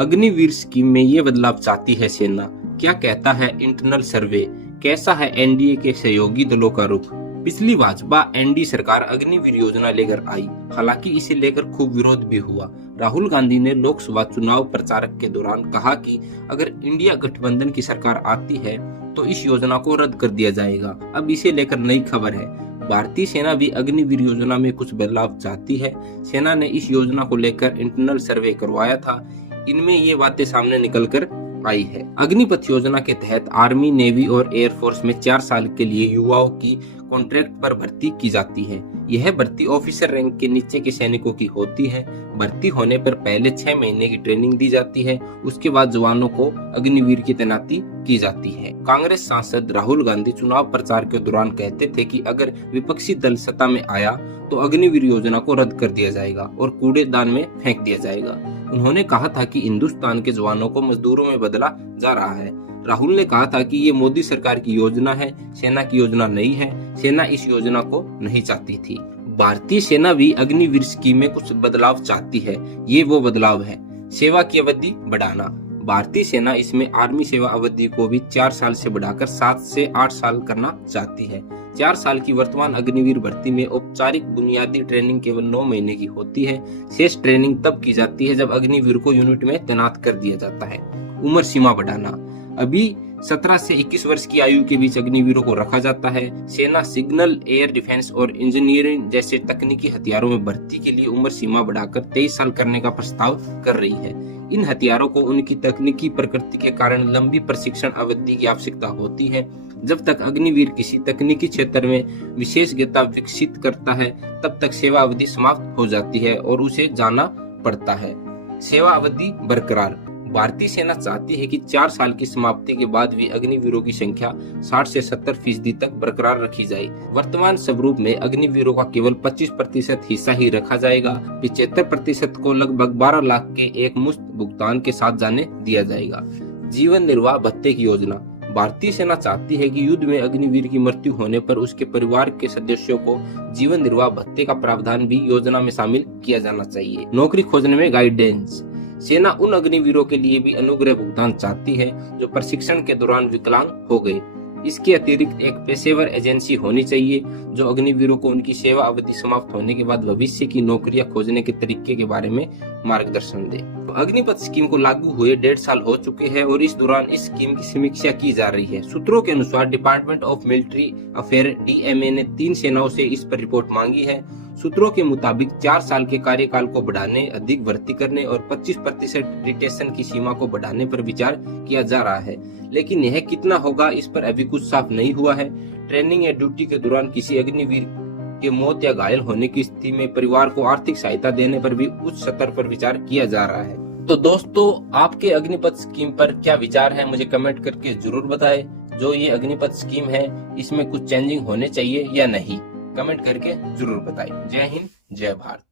Agniveer scheme में ये बदलाव चाहती है सेना। क्या कहता है इंटरनल सर्वे? कैसा है एनडीए के सहयोगी दलों का रुख? पिछली भाजपा एनडीए सरकार अग्निवीर योजना लेकर आई, हालांकि इसे लेकर खूब विरोध भी हुआ। राहुल गांधी ने लोकसभा चुनाव प्रचार के दौरान कहा कि अगर इंडिया गठबंधन की सरकार आती है तो इस योजना को रद्द कर दिया जाएगा। अब इसे लेकर नई खबर है। भारतीय सेना भी अग्निवीर योजना में कुछ बदलाव चाहती है। सेना ने इस योजना को लेकर इंटरनल सर्वे करवाया था। इनमें ये बातें सामने निकलकर आई है। अग्निपथ योजना के तहत आर्मी, नेवी और एयरफोर्स में 4 साल के लिए युवाओं की कॉन्ट्रैक्ट पर भर्ती की जाती है। यह भर्ती ऑफिसर रैंक के नीचे के सैनिकों की होती है। भर्ती होने पर पहले 6 महीने की ट्रेनिंग दी जाती है। उसके बाद जवानों को अग्निवीर की तैनाती की जाती है। कांग्रेस सांसद राहुल गांधी चुनाव प्रचार के दौरान कहते थे कि अगर विपक्षी दल सत्ता में आया तो अग्निवीर योजना को रद्द कर दिया जाएगा और कूड़ेदान में फेंक दिया जाएगा। उन्होंने कहा था कि हिंदुस्तान के जवानों को मजदूरों में बदला जा रहा है। राहुल ने कहा था कि ये मोदी सरकार की योजना है, सेना की योजना नहीं है। सेना इस योजना को नहीं चाहती थी। भारतीय सेना भी अग्निवीर स्कीम में कुछ बदलाव चाहती है। ये वो बदलाव है। सेवा की अवधि बढ़ाना। भारतीय सेना इसमें आर्मी सेवा अवधि को भी 4 साल से बढ़ाकर 7 से 8 साल करना चाहती है। 4 साल की वर्तमान अग्निवीर भर्ती में औपचारिक बुनियादी ट्रेनिंग केवल 9 महीने की होती है। शेष ट्रेनिंग तब की जाती है जब अग्निवीर को यूनिट में तैनात कर दिया जाता है। उम्र सीमा बढ़ाना। अभी 17 से 21 वर्ष की आयु के बीच अग्निवीरों को रखा जाता है। सेना सिग्नल, एयर डिफेंस और इंजीनियरिंग जैसे तकनीकी हथियारों में भर्ती के लिए उम्र सीमा बढ़ाकर 23 साल करने का प्रस्ताव कर रही है। इन हथियारों को उनकी तकनीकी प्रकृति के कारण लंबी प्रशिक्षण अवधि की आवश्यकता होती है। जब तक अग्निवीर किसी तकनीकी क्षेत्र में विशेषज्ञता विकसित करता है तब तक सेवा अवधि समाप्त हो जाती है और उसे जाना पड़ता है। सेवा अवधि बरकरार। भारतीय सेना चाहती है कि 4 साल की समाप्ति के बाद भी अग्निवीरों की संख्या 60 से 70% तक बरकरार रखी जाए। वर्तमान स्वरूप में अग्निवीरों का केवल 25% हिस्सा ही रखा जाएगा। 75% को लगभग 12 लाख के एक मुश्त भुगतान के साथ जाने दिया जाएगा। जीवन निर्वाह भत्ते की योजना। भारतीय सेना चाहती है कि युद्ध में अग्निवीर की मृत्यु होने पर उसके परिवार के सदस्यों को जीवन निर्वाह भत्ते का प्रावधान भी योजना में शामिल किया जाना चाहिए। नौकरी खोजने में गाइडेंस। सेना उन अग्निवीरों के लिए भी अनुग्रह भुगतान चाहती है जो प्रशिक्षण के दौरान विकलांग हो गए। इसके अतिरिक्त एक पेशेवर एजेंसी होनी चाहिए जो अग्निवीरों को उनकी सेवा अवधि समाप्त होने के बाद भविष्य की नौकरियां खोजने के तरीके के बारे में मार्गदर्शन दे। तो अग्निपथ स्कीम को लागू हुए 1.5 साल हो चुके हैं और इस दौरान इस स्कीम की समीक्षा की जा रही है। सूत्रों के अनुसार department of military affair DMA ने 3 सेनाओं से इस पर रिपोर्ट मांगी है। सूत्रों के मुताबिक 4 साल के कार्यकाल को बढ़ाने, अधिक भर्ती करने और 25% रिटेंशन की सीमा को बढ़ाने पर विचार किया जा रहा है, लेकिन यह कितना होगा इस पर अभी कुछ साफ नहीं हुआ है। ट्रेनिंग या ड्यूटी के दौरान किसी अग्निवीर के मौत या घायल होने की स्थिति में परिवार को आर्थिक सहायता देने पर भी उच्च स्तर पर विचार किया जा रहा है। तो दोस्तों, आपके अग्निपथ स्कीम पर क्या विचार है मुझे कमेंट करके जरूर बताएं। जो ये अग्निपथ स्कीम है इसमें कुछ चेंजिंग होने चाहिए या नहीं, कमेंट करके जरूर बताएं। जय हिंद, जय भारत।